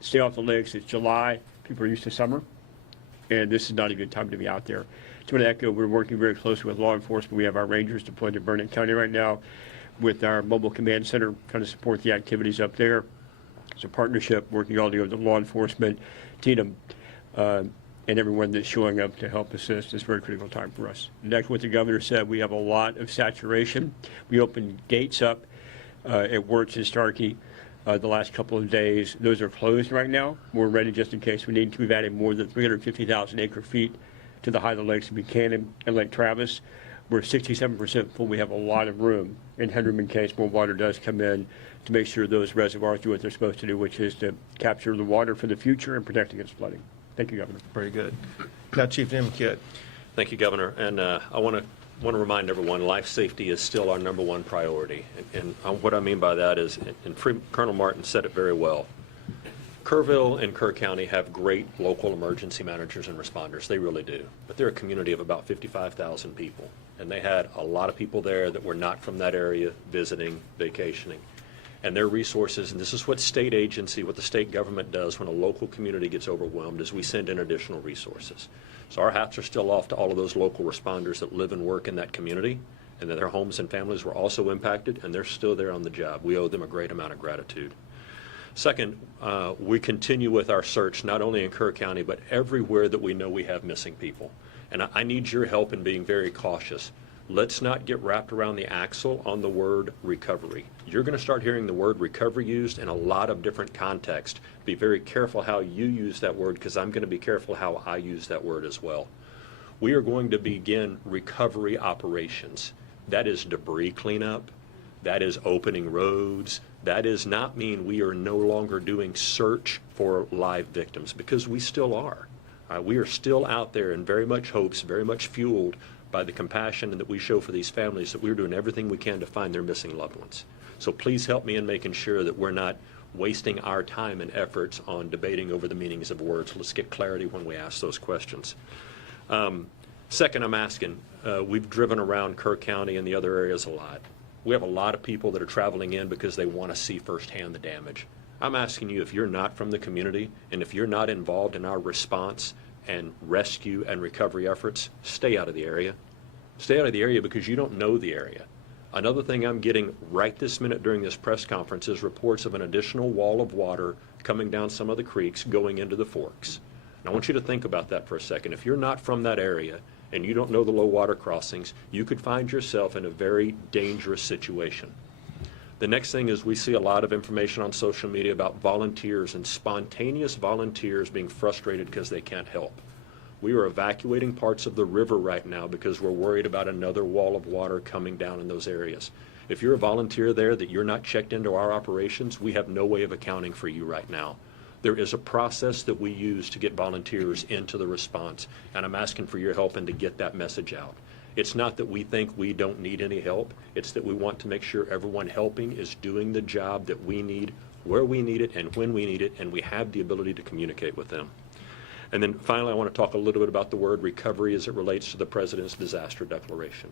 stay off the lakes. It's July. People are used to summer, and this is not a good time to be out there. To echo, we're working very closely with law enforcement. We have our rangers deployed to Burnett County right now with our mobile command center trying to support the activities up there. It's a partnership working all together with the law enforcement, TNM, and everyone that's showing up to help assist. It's a very critical time for us. Next, what the governor said, we have a lot of saturation. We opened gates up at Wirtz and Starkey the last couple of days. Those are closed right now. We're ready just in case we need to. We've added more than 350,000 acre feet to the height of lakes in Buchanan and Lake Travis. We're 67% full. We have a lot of room in headroom in case more water does come in to make sure those reservoirs do what they're supposed to do, which is to capture the water for the future and protect against flooding. Thank you, Governor. Very good. Now, Chief Nimkit. Thank you, Governor. And I want to remind everyone, life safety is still our #1 priority. And what I mean by that is, and Colonel Martin said it very well, Kerrville and Kerr County have great local emergency managers and responders. They really do. But they're a community of about 55,000 people. And they had a lot of people there that were not from that area visiting, vacationing. And their resources, and this is what state agency, what the state government does when a local community gets overwhelmed, is we send in additional resources. So our hats are still off to all of those local responders that live and work in that community, and that their homes and families were also impacted, and they're still there on the job. We owe them a great amount of gratitude. Second, we continue with our search, not only in Kerr County, but everywhere that we know we have missing people. And I need your help in being very cautious. Let's not get wrapped around the axle on the word recovery. You're going to start hearing the word recovery used in a lot of different contexts. Be very careful how you use that word, because I'm going to be careful how I use that word as well. We are going to begin recovery operations. That is debris cleanup. That is opening roads. That does not mean we are no longer doing search for live victims, because we still are. We are still out there in very much hopes, very much fueled by the compassion that we show for these families, that we're doing everything we can to find their missing loved ones. So please help me in making sure that we're not wasting our time and efforts on debating over the meanings of words. Let's get clarity when we ask those questions. Second, I'm asking, we've driven around Kerr County and the other areas a lot. We have a lot of people that are traveling in because they want to see firsthand the damage. I'm asking you, if you're not from the community and if you're not involved in our response and rescue and recovery efforts, stay out of the area. Stay out of the area because you don't know the area. Another thing I'm getting right this minute during this press conference is reports of an additional wall of water coming down some of the creeks going into the forks. And I want you to think about that for a second. If you're not from that area and you don't know the low water crossings, you could find yourself in a very dangerous situation. The next thing is, we see a lot of information on social media about volunteers and spontaneous volunteers being frustrated because they can't help. We are evacuating parts of the river right now because we're worried about another wall of water coming down in those areas. If you're a volunteer there that you're not checked into our operations, we have no way of accounting for you right now. There is a process that we use to get volunteers into the response, and I'm asking for your help and to get that message out. It's not that we think we don't need any help. It's that we want to make sure everyone helping is doing the job that we need, where we need it, and when we need it, and we have the ability to communicate with them. And then finally, I want to talk a little bit about the word recovery as it relates to the President's disaster declaration.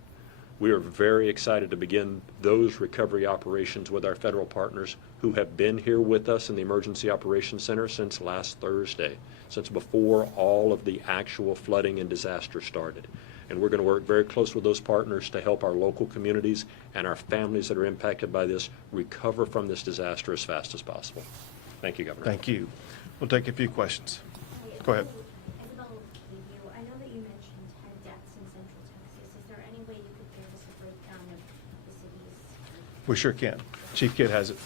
We are very excited to begin those recovery operations with our federal partners who have been here with us in the Emergency Operations Center since last Thursday, since before all of the actual flooding and disaster started. And we're going to work very close with those partners to help our local communities and our families that are impacted by this recover from this disaster as fast as possible. Thank you, Governor. Thank you. We'll take a few questions. Go ahead. Isabel, I know that you mentioned 10 deaths in Central Texas. Is there any way you could give us a breakdown of the cities? We sure can. Chief Kidd has it.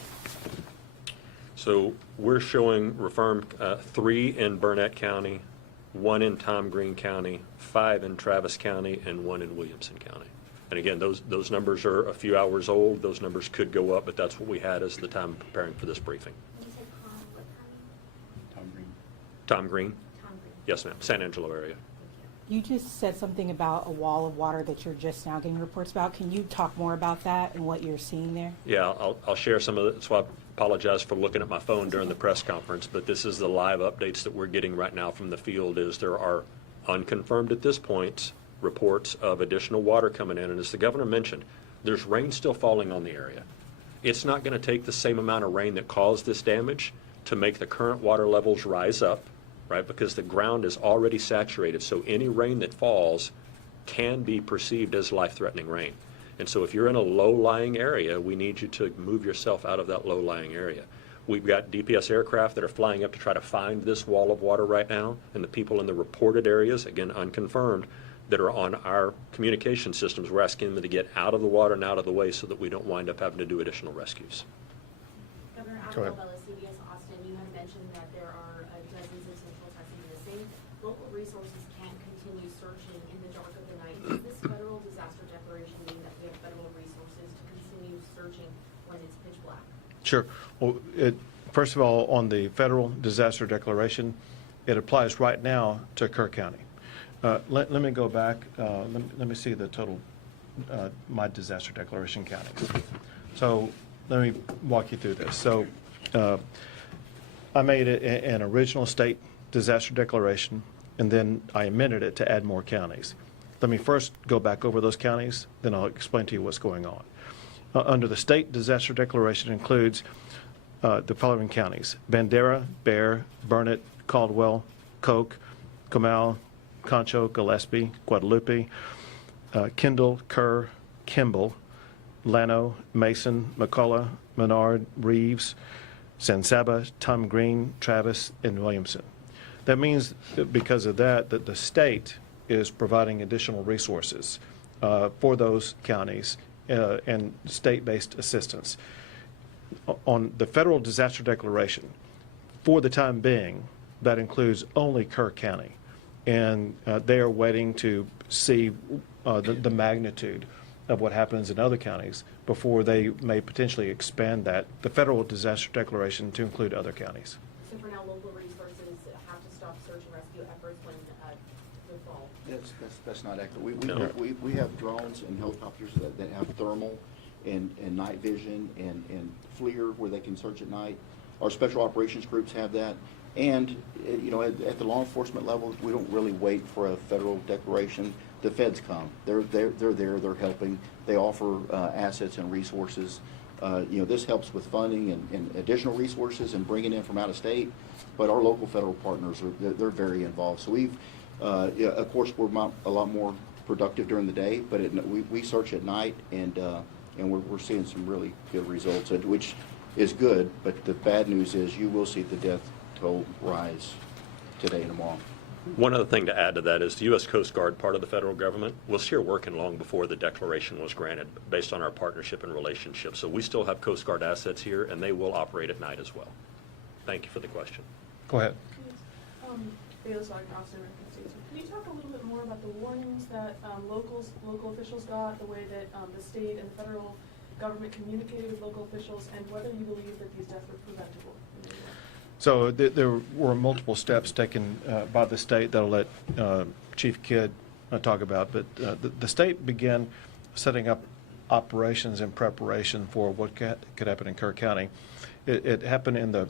So we're showing reaffirmed 3 in Burnett County, 1 in Tom Green County, 5 in Travis County, and 1 in Williamson County. And again, those numbers are a few hours old. Those numbers could go up, but that's what we had as the time preparing for this briefing. You said what county? Tom Green. Tom Green? Tom Green. Yes, ma'am. San Angelo area. You just said something about a wall of water that you're just now getting reports about. Can you talk more about that and what you're seeing there? Yeah, I'll share some of it. So I apologize for looking at my phone during the press conference, but this is the live updates that we're getting right now from the field. Is there are unconfirmed at this point reports of additional water coming in. And as the governor mentioned, there's rain still falling on the area. It's not going to take the same amount of rain that caused this damage to make the current water levels rise up, right? Because the ground is already saturated, so any rain that falls can be perceived as life-threatening rain. And so if you're in a low-lying area, we need you to move yourself out of that low-lying area. We've got DPS aircraft that are flying up to try to find this wall of water right now, and the people in the reported areas, again unconfirmed, that are on our communication systems, we're asking them to get out of the water and out of the way so that we don't wind up having to do additional rescues. Governor Go ahead. Alabella, CBS Austin, you had mentioned that there are dozens of Central Texans missing. Local resources can't continue searching in the dark of the night. Does this federal disaster declaration mean that we have federal resources to continue searching when it's pitch black? Sure. Well, first of all, on the federal disaster declaration, it applies right now to Kerr County. Let me go back. Let me see the total, my disaster declaration counties. So let me walk you through this. So I made an original state disaster declaration, and then I amended it to add more counties. Let me first go back over those counties, then I'll explain to you what's going on. Under the state disaster declaration includes the following counties: Bandera, Bear, Burnett, Caldwell, Coke, Comal, Concho, Gillespie, Guadalupe, Kendall, Kerr, Kimball, Llano, Mason, McCullough, Menard, Reeves, San Saba, Tom Green, Travis, and Williamson. That means that because of that the state is providing additional resources for those counties and state-based assistance. On the federal disaster declaration, for the time being, that includes only Kerr County. And they are waiting to see the magnitude of what happens in other counties before they may potentially expand the federal disaster declaration to include other counties. So for now, local resources have to stop search and rescue efforts when the fall. That's not accurate. No. We have drones and helicopters that have thermal and night vision and FLIR where they can search at night. Our special operations groups have that. And, at the law enforcement level, we don't really wait for a federal declaration. The feds come. They're there, they're helping. They offer assets and resources. This helps with funding and additional resources and bringing in from out of state. But our local federal partners, they're very involved. So we've, of course, we're a lot more productive during the day, but we search at night, and we're seeing some really good results, which is good. But the bad news is you will see the death toll rise today and tomorrow. One other thing to add to that is the U.S. Coast Guard, part of the federal government, was here working long before the declaration was granted based on our partnership and relationship. So we still have Coast Guard assets here, and they will operate at night as well. Thank you for the question. Go ahead. Bayless Austin, can you talk a little bit more about the warnings that local officials got, the way that the state and the federal government communicated with local officials, and whether you believe that these deaths were preventable? So there were multiple steps taken by the state that I'll let Chief Kidd talk about, but the state began setting up operations in preparation for what could happen in Kerr County. It happened in the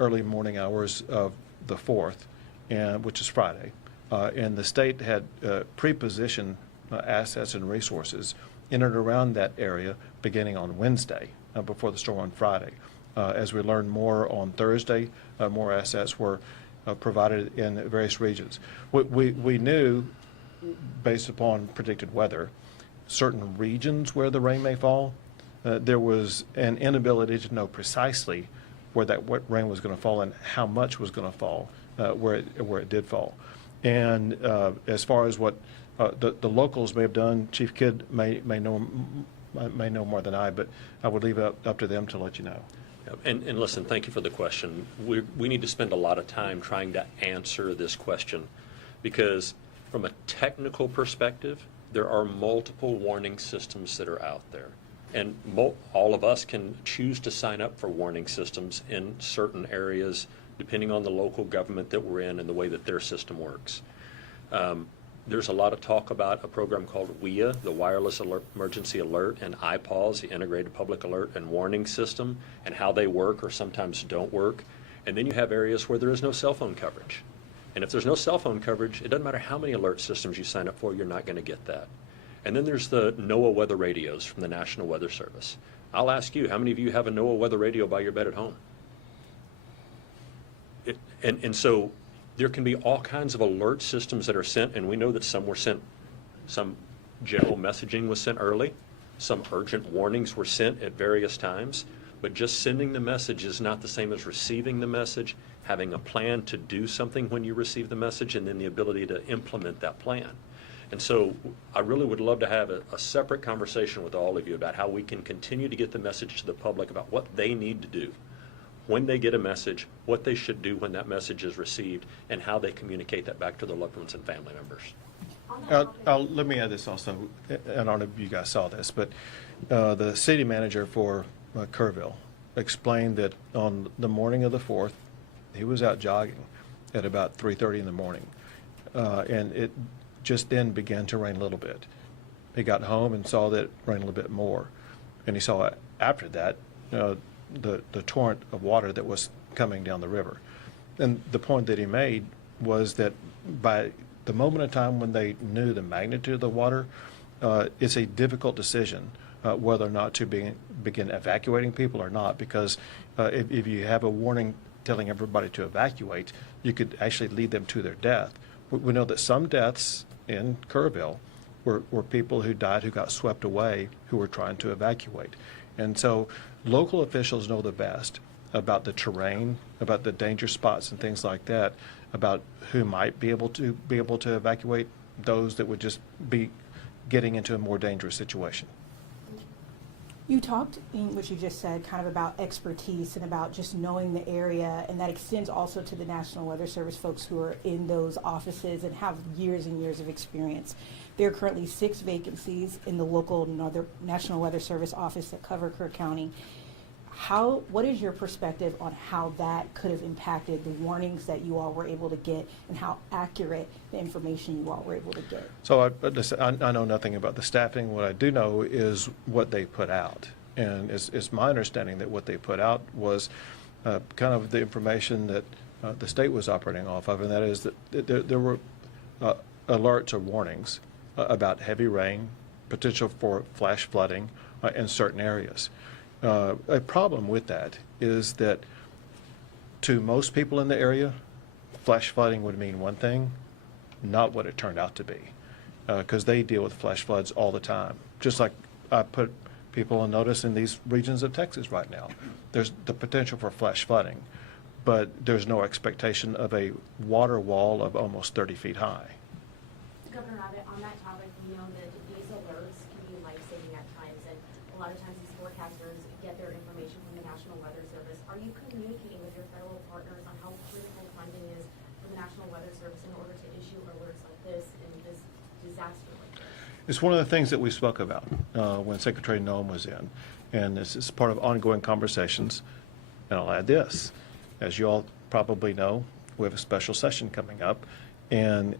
early morning hours of the 4th, which is Friday, and the state had pre-positioned assets and resources in and around that area beginning on Wednesday before the storm on Friday. As we learned more on Thursday, more assets were provided in various regions. We knew, based upon predicted weather, certain regions where the rain may fall. There was an inability to know precisely where that rain was going to fall and how much was going to fall where it did fall. And as far as what the locals may have done, Chief Kidd may know more than I, but I would leave it up to them to let you know. And listen, thank you for the question. We need to spend a lot of time trying to answer this question because from a technical perspective, there are multiple warning systems that are out there. And all of us can choose to sign up for warning systems in certain areas depending on the local government that we're in and the way that their system works. There's a lot of talk about a program called WIA, the Wireless Emergency Alert, and IPAWS, the Integrated Public Alert and Warning System, and how they work or sometimes don't work. And then you have areas where there is no cell phone coverage. And if there's no cell phone coverage, it doesn't matter how many alert systems you sign up for, you're not going to get that. And then there's the NOAA weather radios from the National Weather Service. I'll ask you, how many of you have a NOAA weather radio by your bed at home? And so there can be all kinds of alert systems that are sent, and we know that some were sent, some general messaging was sent early, some urgent warnings were sent at various times, but just sending the message is not the same as receiving the message, having a plan to do something when you receive the message, and then the ability to implement that plan. And so I really would love to have a separate conversation with all of you about how we can continue to get the message to the public about what they need to do when they get a message, what they should do when that message is received, and how they communicate that back to their loved ones and family members. On that topic- Let me add this also, and I don't know if you guys saw this, but the city manager for Kerrville explained that on the morning of the 4th, he was out jogging at about 3:30 in the morning, and it just then began to rain a little bit. He got home and saw that it rained a little bit more, and he saw after that the torrent of water that was coming down the river. And the point that he made was that by the moment in time when they knew the magnitude of the water, it's a difficult decision whether or not to begin evacuating people or not, because if you have a warning telling everybody to evacuate, you could actually lead them to their death. We know that some deaths in Kerrville were people who died who got swept away who were trying to evacuate. And so local officials know the best about the terrain, about the danger spots and things like that, about who might be able to evacuate, those that would just be getting into a more dangerous situation. You talked in what you just said kind of about expertise and about just knowing the area, and that extends also to the National Weather Service folks who are in those offices and have years and years of experience. There are currently 6 vacancies in the local National Weather Service office that cover Kerr County. What is your perspective on how that could have impacted the warnings that you all were able to get and how accurate the information you all were able to get? So I know nothing about the staffing. What I do know is what they put out. And it's my understanding that what they put out was kind of the information that the state was operating off of, and that is that there were alerts or warnings about heavy rain, potential for flash flooding in certain areas. A problem with that is that to most people in the area, flash flooding would mean one thing, not what it turned out to be, because they deal with flash floods all the time. Just like I put people on notice in these regions of Texas right now. There's the potential for flash flooding, but there's no expectation of a water wall of almost 30 feet high. Governor Abbott, on that topic, we know that these alerts can be life-saving at times, and a lot of times these forecasters get their information from the National Weather Service. Are you communicating with your federal partners on how critical funding is for the National Weather Service in order to issue alerts like this in this disaster like this? It's one of the things that we spoke about when Secretary Noem was in, and this is part of ongoing conversations. And I'll add this. As you all probably know, we have a special session coming up, and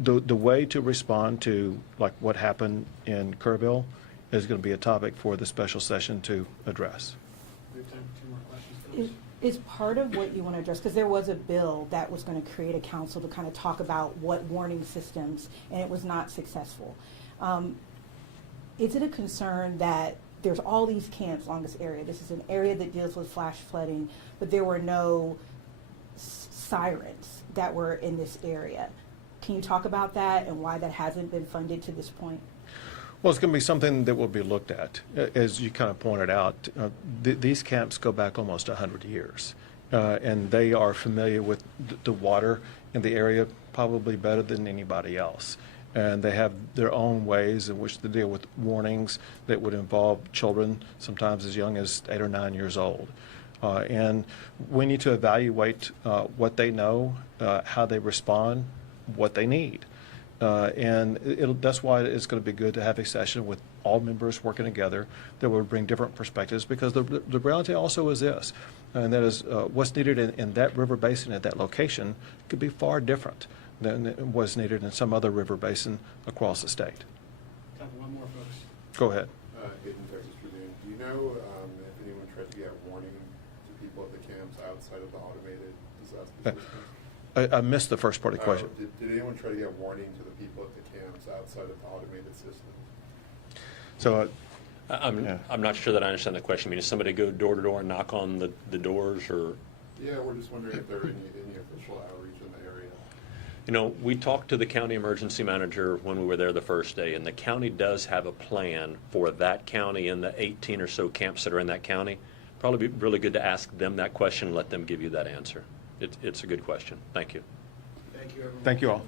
the way to respond to like what happened in Kerrville is going to be a topic for the special session to address. We have time for 2 more questions, Is part of what you want to address, because there was a bill that was going to create a council to kind of talk about what warning systems, and it was not successful. Is it a concern that there's all these camps along this area? This is an area that deals with flash flooding, but there were no sirens that were in this area. Can you talk about that and why that hasn't been funded to this point? Well, it's going to be something that will be looked at. As you kind of pointed out, these camps go back almost 100 years, and they are familiar with the water in the area probably better than anybody else. And they have their own ways in which to deal with warnings that would involve children, sometimes as young as 8 or 9 years old. And we need to evaluate what they know, how they respond, what they need. And that's why it's going to be good to have a session with all members working together that will bring different perspectives, because the reality also is this, and that is what's needed in that river basin at that location could be far different than what's needed in some other river basin across the state. time for 1 more, folks. Go ahead. Hayden, Texas Tribune. Do you know if anyone tried to get a warning to people at the camps outside of the automated disaster systems? I missed the first part of the question. Did anyone try to get a warning to the people at the camps outside of the automated systems? So I'm not sure that I understand the question. I mean, does somebody go door to door and knock on the doors, or Yeah, we're just wondering if there are any official outreach in the area. You know, we talked to the county emergency manager when we were there the first day, and the county does have a plan for that county and the 18 or so camps that are in that county. Probably be really good to ask them that question and let them give you that answer. It's a good question. Thank you. Thank you, everyone. Thank you all.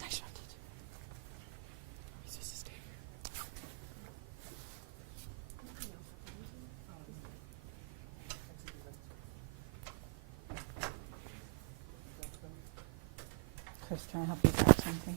Nice job, teacher. Chris, can I help you grab something?